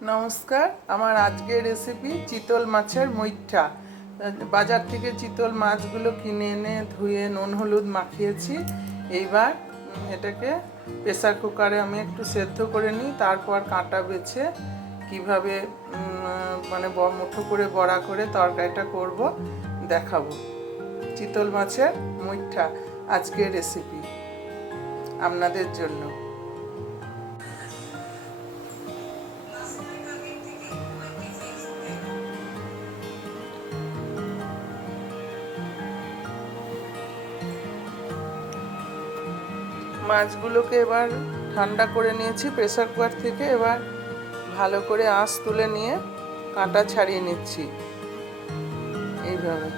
নমস্কার। আমার আজকের রেসিপি চিতল মাছের মুইঠা। বাজার থেকে চিতল মাছগুলো কিনে এনে ধুয়ে নুন হলুদ মাখিয়েছি। এইবার এটাকে প্রেসার কুকারে আমি একটু সেদ্ধ করে নিই, তারপর কাঁটা বেছে কিভাবে মানে মুঠো করে বড়া করে তরকারিটা করব দেখাবো। চিতল মাছের মুইঠা আজকের রেসিপি আপনাদের জন্য। মাছগুলোকে এবার ঠান্ডা করে নিয়েছি প্রেসার কুকার থেকে। এবার ভালো করে আঁশ তুলে নিয়ে কাঁটা ছাড়িয়ে নিচ্ছি এইভাবে।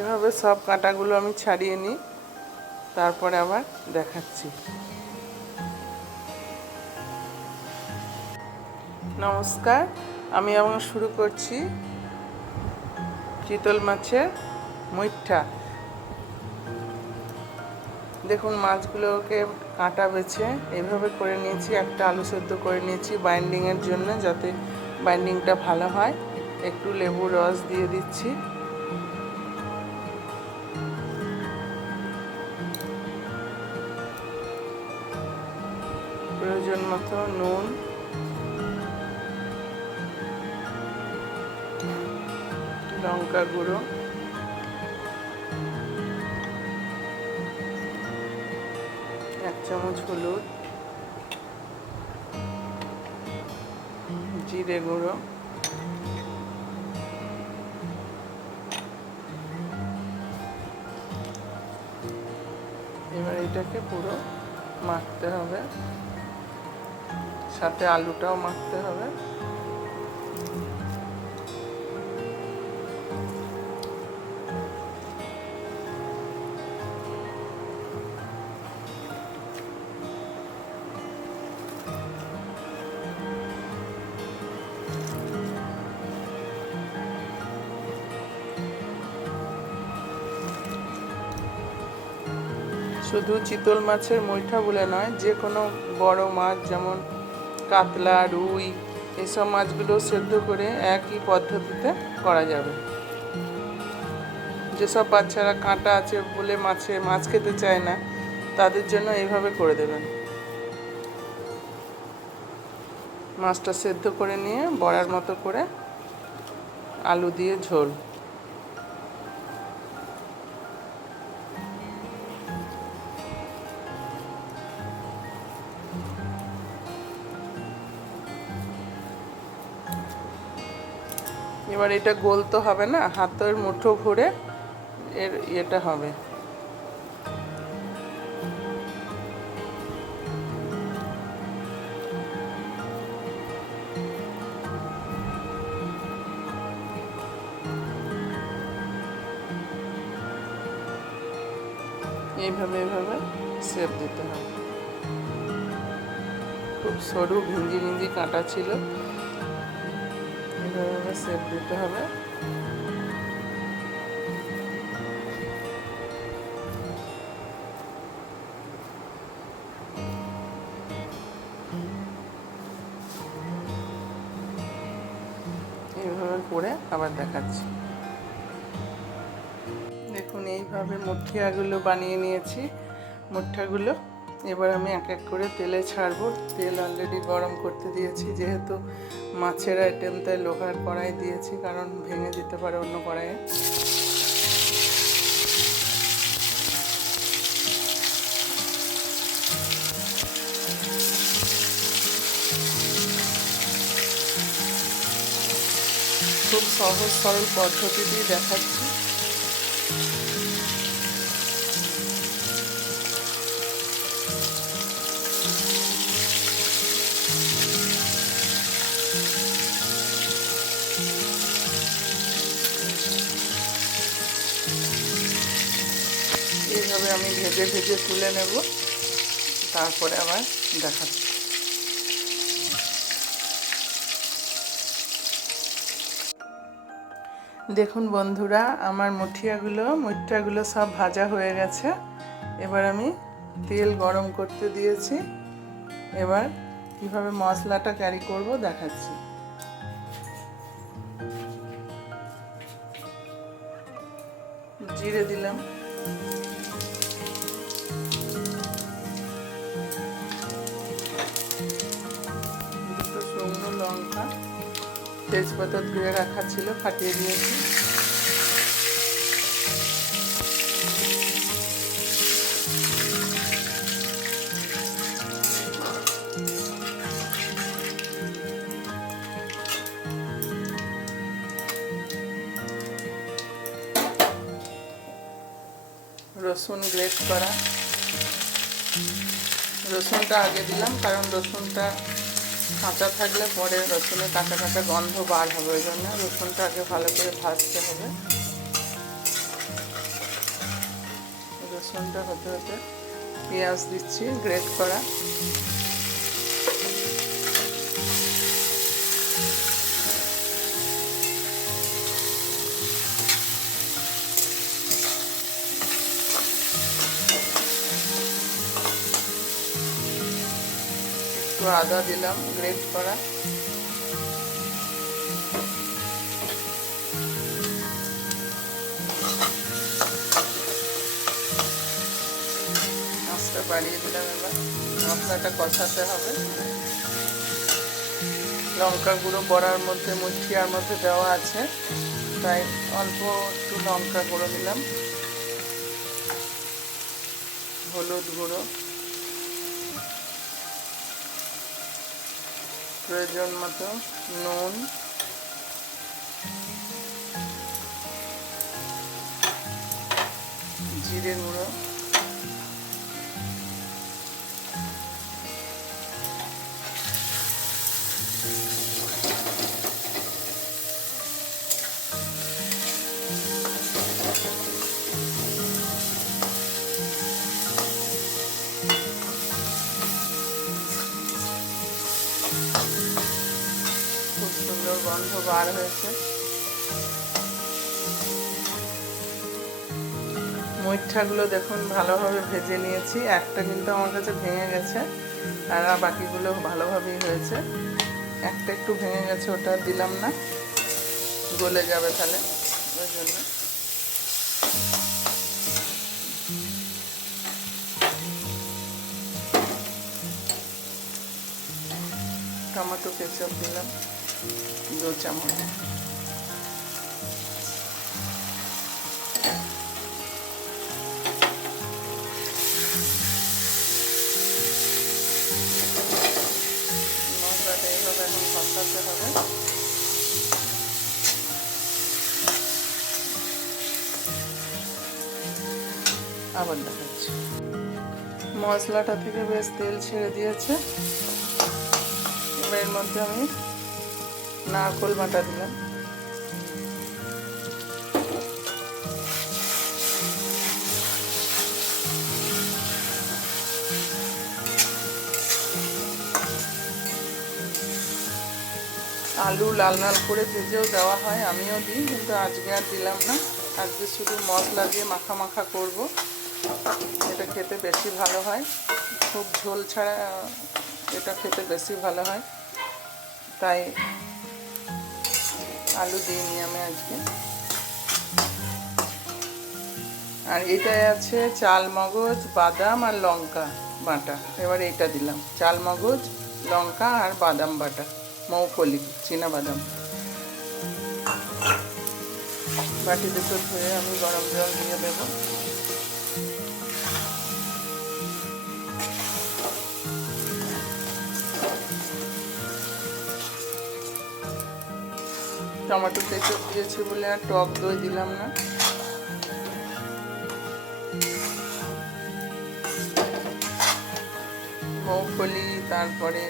এভাবে সব কাঁটাগুলো আমি ছাড়িয়ে নিই, তারপরে আবার দেখাচ্ছি। নমস্কার, আমি এখন শুরু করছি চিতল মাছের মুইঠা। দেখুন, মাছগুলোকে কাঁটা বেছে এইভাবে করে নিয়েছি। একটা আলু সেদ্ধ করে নিয়েছি বাইন্ডিংয়ের জন্য, যাতে বাইন্ডিংটা ভালো হয়। একটু লেবুর রস দিয়ে দিচ্ছি। প্রয়োজন মতো নুন, লঙ্কা গুঁড়ো, এক চামচ হলুদ, জিরে গুঁড়ো, এবার এটাকে পুরো মাখতে হবে, সাথে আলুটাও মাখতে হবে। শুধু চিতল মাছের মুইঠা বলে নয়, যে কোনো বড় মাছ যেমন কাতলা, রুই, এসব মাছগুলো সেদ্ধ করে একই পদ্ধতিতে করা যাবে। যেসব বাচ্চারা কাঁটা আছে বলে মাছ খেতে চায় না, তাদের জন্য এইভাবে করে দেবেন। মাছটা সেদ্ধ করে নিয়ে বড়ার মতো করে আলু দিয়ে ঝোল। এবার এটা গোলতে হবে না, হাতের মুঠো ভরে এটা হবে। এইভাবে শেপ দিতে হবে। খুব সরু ভিঞ্জি কাঁটা ছিল, এইভাবে শেপ দিতে হবে। এইভাবে করে আবার দেখাচ্ছি। দেখুন, এইভাবে মুঠিয়াগুলো বানিয়ে নিয়েছি। মুঠাগুলো এবার আমি এক এক করে তেলে ছাড়বো। তেল অলরেডি গরম করতে দিয়েছি, যেহেতু মাছের আইটেম তাই লোহার কড়াই দিয়েছি, কারণ ভেঙে যেতে পারে অন্য কড়াইয়ে। খুব সহজ সরল পদ্ধতিতেই দেখাচ্ছি। এইভাবে আমি ভেজে তুলে নেব, তারপরে আবার দেখাচ্ছি। দেখুন বন্ধুরা, আমার মুঠিয়াগুলো সব ভাজা হয়ে গেছে। এবার আমি তেল গরম করতে দিয়েছি। এবার কিভাবে মশলাটা ক্যারি করব দেখাচ্ছি। জিরে দিলাম, দুটো শুকনো লঙ্কা, তেজপাতা ধুয়ে রাখা ছিল ফাটিয়ে দিয়েছি। রসুন গ্রেট করা, রসুনটা আগে দিলাম কারণ রসুনটা কাঁচা থাকলে পরে রসুনের কাঁচা কাঁচা গন্ধ বার হবে, ওই জন্য রসুনটা আগে ভালো করে ভাজতে হবে। রসুনটা হতে হতে পেঁয়াজ দিচ্ছি গ্রেট করা, একটু আদা দিলাম গ্রেট করা, আঁচটা বাড়িয়ে দিলাম। এবার মশলাটা কষাতে হবে। লঙ্কা গুঁড়ো বড়ার মধ্যে মুঠিয়ার মধ্যে দেওয়া আছে, তাই অল্প একটু লঙ্কা গুঁড়ো দিলাম, হলুদ গুঁড়ো, প্রয়োজন মতো নুন, জিরে গুঁড়ো, খুব সুন্দর গন্ধ বার হয়েছে। মুইঠাগুলো দেখুন ভালোভাবে ভেজে নিয়েছি, একটা কিন্তু আমার কাছে ভেঙে গেছে, আর বাকিগুলো ভালোভাবেই হয়েছে। একটা একটু ভেঙে গেছে, ওটা দিলাম না, গলে যাবে তাহলে, ওই জন্য। টমেটো কেচাপ দিলাম 2 চামচ, মশলাটা এইভাবে এখন কষাতে হবে। আবার দেখাচ্ছি, মশলাটা থেকে বেশ তেল ছেড়ে দিয়েছে। এবার এর মধ্যে আমি নারকেল বাটা দিলাম, আলু লাল লাল করে ভেজেও দেওয়া হয়, আমিও দিই, কিন্তু আজকে আর দিলাম না। আজকে শুধু মশলা দিয়ে মাখা মাখা করব, এটা খেতে বেশি ভালো হয়, খুব ঝোল ছাড়া এটা খেতে বেশি ভালো হয়, তাই আলু দিইনি আমি আজকে। আর এটাই আছে চাল মগজ, বাদাম আর লঙ্কা বাটা। এবার এটা দিলাম, চাল মগজ, লঙ্কা আর বাদাম বাটা, মৌফলি, চীনাবাদাম। বাটি দুটো ধুয়ে আমি গরম জল দিয়ে দেব। টমেটো কেচাপ দিয়েছি বলে আর টক দই দিলাম না। মৌফলি, তারপরে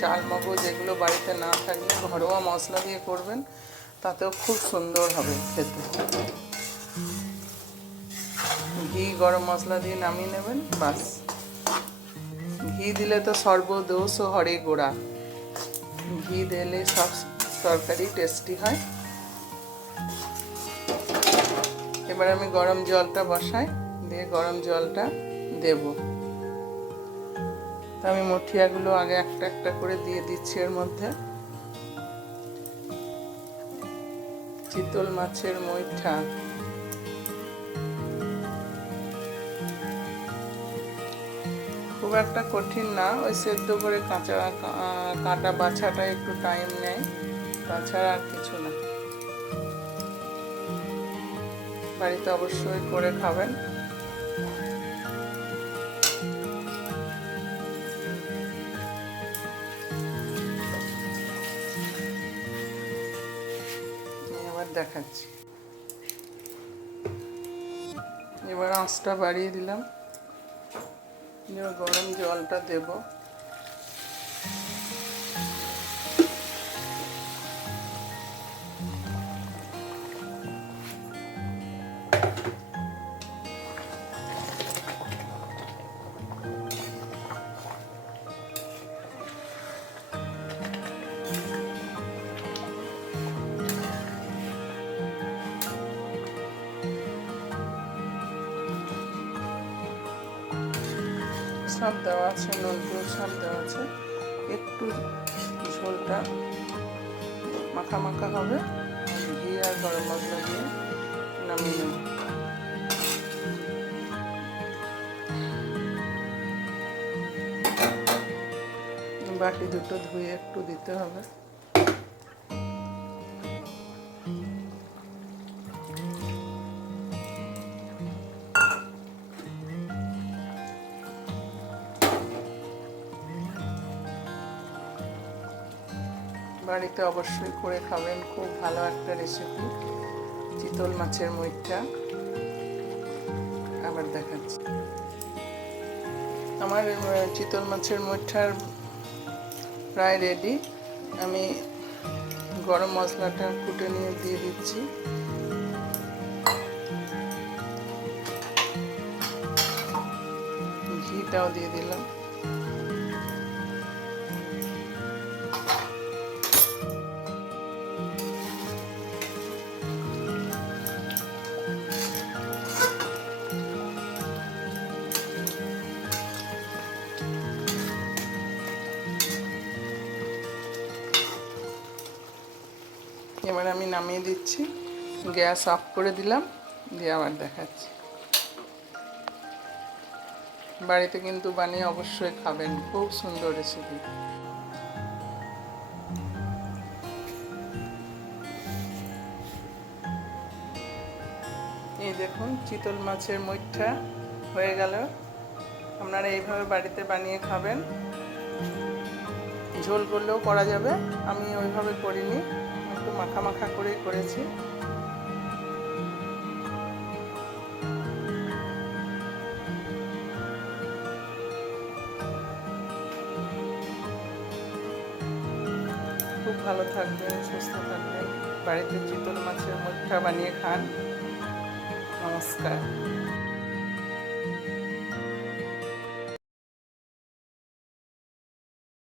চাল মগজ, এগুলো বাড়িতে না থাকলে ঘরোয়া মশলা দিয়ে করবেন, তাতেও খুব সুন্দর হবে খেতে। ঘি গরম মশলা দিয়ে নামিয়ে নেবেন, বাস। ঘি দিলে তো সর্বদোষ ও হরে গোড়া, ঘি দিলে সব তরকারি টেস্টি হয়। এবার আমি গরম জলটা বসাই, দিয়ে গরম জলটা দেব। তো আমি মুঠিয়াগুলো আগে একটা একটা করে দিয়ে দিচ্ছি এর মধ্যে। চিতল মাছের মুইঠা, খুব একটা কঠিন না, ওই সেদ্ধ করে কাঁটা বাছাটা একটু টাইম নেয়, তাছাড়া আর কিছু না। বাড়িতে অবশ্যই করে খাবেন। এবার দেখাচ্ছি। এবার আঁচটা বাড়িয়ে দিলাম, এবার গরম জলটা দেব। সব দেওয়া আছে, নুন সব দেওয়া আছে। একটু ঝোলটা মাখা মাখা হবে, ঘি আর গরম মশলা দিয়ে নামিয়ে নেব। বাটি দুটো ধুয়ে একটু দিতে হবে। বাড়িতে অবশ্যই করে খাবেন, খুব ভালো একটা রেসিপি, চিতল মাছের মুইঠা। আবার দেখাচ্ছি। আমার চিতল মাছের মুইঠার প্রায় রেডি। আমি গরম মশলাটা কুটে নিয়ে দিয়ে দিচ্ছি। ঘিটাও দিয়ে দিলাম। এবার আমি নামিয়ে দিচ্ছি, গ্যাস অফ করে দিলাম, দিয়ে আবার দেখাচ্ছি। বাড়িতে কিন্তু বানিয়ে অবশ্যই খাবেন, খুব সুন্দর রেসিপি। এই দেখুন, চিতল মাছের মুইঠা হয়ে গেল। আপনারা এইভাবে বাড়িতে বানিয়ে খাবেন। ঝোল করলেও করা যাবে, আমি ওইভাবে করিনি, একটু মাখা মাখা করেই করেছি। খুব ভালো থাকবেন, সুস্থ থাকবেন, বাড়িতে চিতল মাছের মুইঠা বানিয়ে খান। নমস্কার।